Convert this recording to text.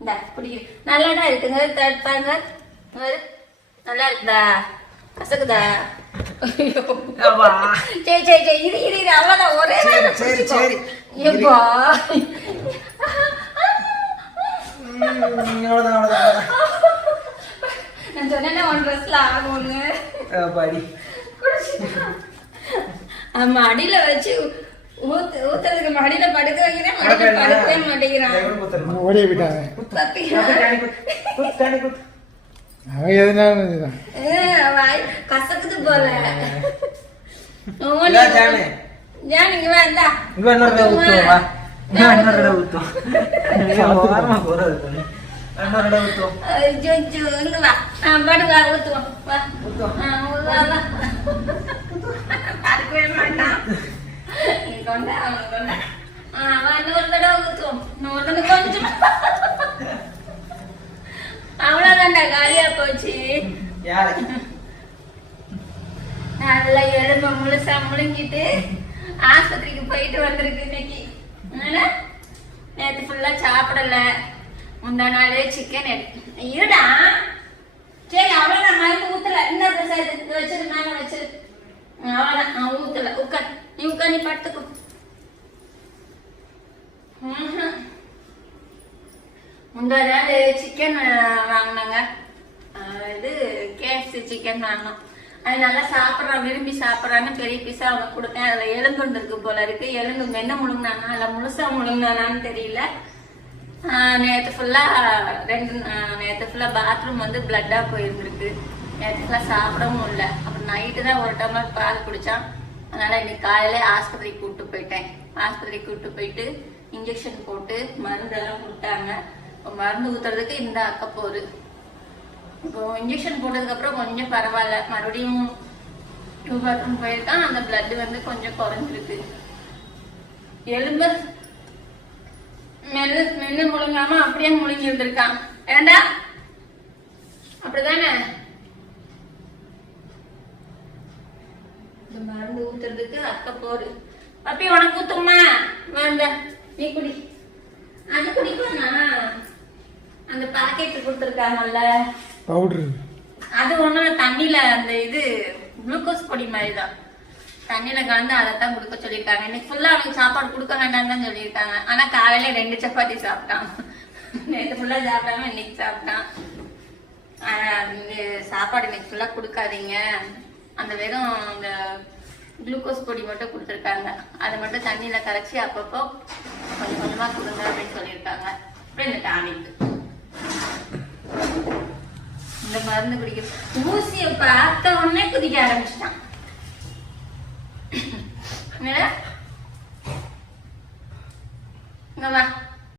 இந்த பிடிக்கும் நல்லா தான் இருக்குங்க. த- பாருங்க. பாரு. நல்லா இருக்குதா கசக்குதா. சரி சரி சரி. இரு இரு இரு. அவ்வளோதான் ஒரே சரி, சரி. எப்பா. நான் சொன்னேன்னா ஒன் ட்ரெஸ்ல ஆகும்னு. ஆமா அடியில வச்சு ஊத்துறதுக்கு மடியில படுக்க வைக்கிறேன் மடியில படுக்கவே மாட்டேங்கிறான். ஓடிய விட்டாங்க. அவன் கசக்குது போல. இங்க இன்னொரு இன்னொரு ஊத்துவோம். இங்க வா. வா ஊத்துவோம். வா. ஊத்துவோம். வா, வா. படுக்கவே மாட்டான் நீ கொண்டா அவனை கொண்டா ஆ, வா இன்னொரு தடவை ஊத்துவோம் தடவை கொஞ்சம் அவ்வளவுதான்டா காலியா போச்சு? நல்லா எலும்பு முழுசா முழுங்கிட்டு ஆஸ்பத்திரிக்கு போயிட்டு வந்திருக்கு இன்னைக்கு? நேத்து ஃபுல்லா சாப்பிடல முந்தா நாளே சிக்கன் இருடா சரி அவ்வளவுதான் மருந்து ஊத்தல இந்த பிரசாத் இது வச்சிரு அவ்வளவுதான் நான் ஊத்தல உட்கார் நீ உட்கார் நீ படுத்துக்கோ. முந்தா நாள் சிக்கன் வாங்கினாங்க இது கேஎஃப்சி சிக்கன் வாங்கினோம். அது நல்லா சாப்பிட்றான் விரும்பி சாப்பிட்றான்னு பெரிய பீஸா அவனுக்கு கொடுத்தேன். அதில் எலும்புண்டு இருக்கு போல இருக்கு. எலும்பு மென்ன முழுங்கினானா இல்லை முழுசா முழுங்கினானான்னு தெரியல. நேற்று ஃபுல்லாக ரெண்டு நேற்று ஃபுல்லாக பாத்ரூம் வந்து பிளட்டாக போயிருந்துருக்கு. நேற்று ஃபுல்லாக சாப்பிடவும் இல்லை. அப்புறம் நைட்டு தான் ஒரு டம்ளர் பால் குடித்தான் அதனால் இன்னைக்கு காலையிலே ஆஸ்பத்திரிக்கு ஆஸ்பத்திரிக்கு கூப்பிட்டு போயிட்டு இன்ஜெக்ஷன் போட்டு மருந்தெல்லாம் கொடுத்தாங்க. மருந்து ஊத்துறதுக்கு இந்த அக்கப்போரு இப்போ இன்ஜெக்ஷன் போட்டதுக்கு அப்புறம் கொஞ்சம் பரவாயில்ல. மறுபடியும் டூ பாத்ரூம் போயிருக்கான். அந்த பிளட் வந்து கொஞ்சம் குறைஞ்சிருக்கு. எலும்பு மெல்லு மென்னு முழுங்காம அப்படியே முழுங்கி இருந்திருக்கான் ஏண்டா? அப்படிதானே? இந்த மருந்து ஊத்துறதுக்கு அக்க போரு. பப்பி உனக்கு ஊத்துமா வேண்டாம் நீ குடி. அது குடிக்கணும்னா அந்த பாக்கெட் கொடுத்துருக்காங்கல்ல. பவுட்ரு அது ஒண்ணும் தண்ணியில அந்த இது குளுக்கோஸ் பொடி மாதிரி தான் தண்ணியில கலந்து அதைத்தான் கொடுக்க சொல்லியிருக்காங்க. இன்னைக்கு ஃபுல்லா அவனுக்கு சாப்பாடு கொடுக்க வேண்டாம்னு தான் சொல்லியிருக்காங்க. ஆனா காலையில ரெண்டு சப்பாத்தி சாப்பிட்டான். நேற்று ஃபுல்லா சாப்பிடாம இன்னைக்கு சாப்பிட்டான். சாப்பாடு இன்னைக்கு ஃபுல்லா கொடுக்காதீங்க. அந்த வெறும் அந்த குளுக்கோஸ் பொடி மட்டும் கொடுத்துருக்காங்க. அதை மட்டும் தண்ணியில கரைச்சி அப்பப்போ கொஞ்சம் கொஞ்சமா கொடுங்க அப்படின்னு சொல்லியிருக்காங்க. அப்புறம் இந்த டானிக். இந்த மருந்து குடிக்க ஊசியை பார்த்த உடனே குதிக்க ஆரம்பிச்சிட்டான்.